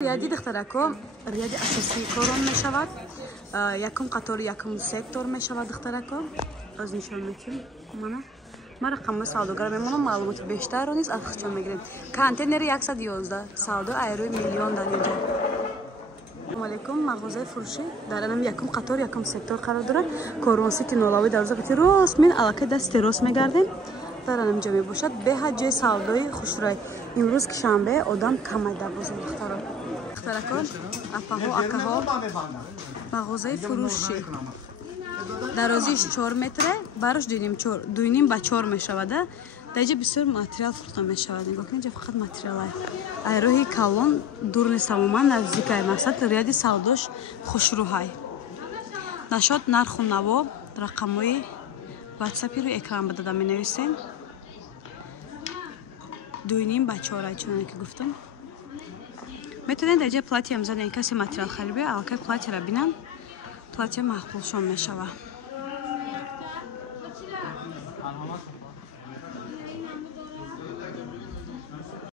Рияди духтарако рияди асосии корон мешавад. Якум қатори якум сектор мешавад духтарако. Аз нишон мекунем. Ма рақамҳои савдогар мемонам, маълумоти бештарро низ анхчон мегирем. Контейнери 111 савдо айрои миллион дар инҷо. Ассалому алайкум, мағозаи фурӯшӣ дар анам якум қатор якум сектор қарор дорад. Корвон сити нолавӣ дар рӯза рост мин аллакай дасти рост мегардем. дар анам ҷо мебошад беҳад ҷои савдои хушрӯй. Имрӯз ки шанбе одам камай дар бозор духтаро. Духтаракон, апаҳо, акаҳо, мағозаи фурӯшӣ. Дарозиш 4 метре, барош 2,5 ба 4 мешавад. Дар инҷа бисёр материал фурӯхта мешавад. Нигоҳ кунед, инҷа фақат материалай. Айроҳи калон дур нест тамоман наздикай. Мақсад рияди савдош хушрӯҳай. Нашод нарху наво рақамҳои WhatsApp-и рӯи экран ба дада менависем. 2,5 ба 4 чуноне ки гуфтам. метавонед дар ҷои платьям занед, касе материал харид биёрад, аллакай платьяро бинанд. Платья мақбулшон мешавад.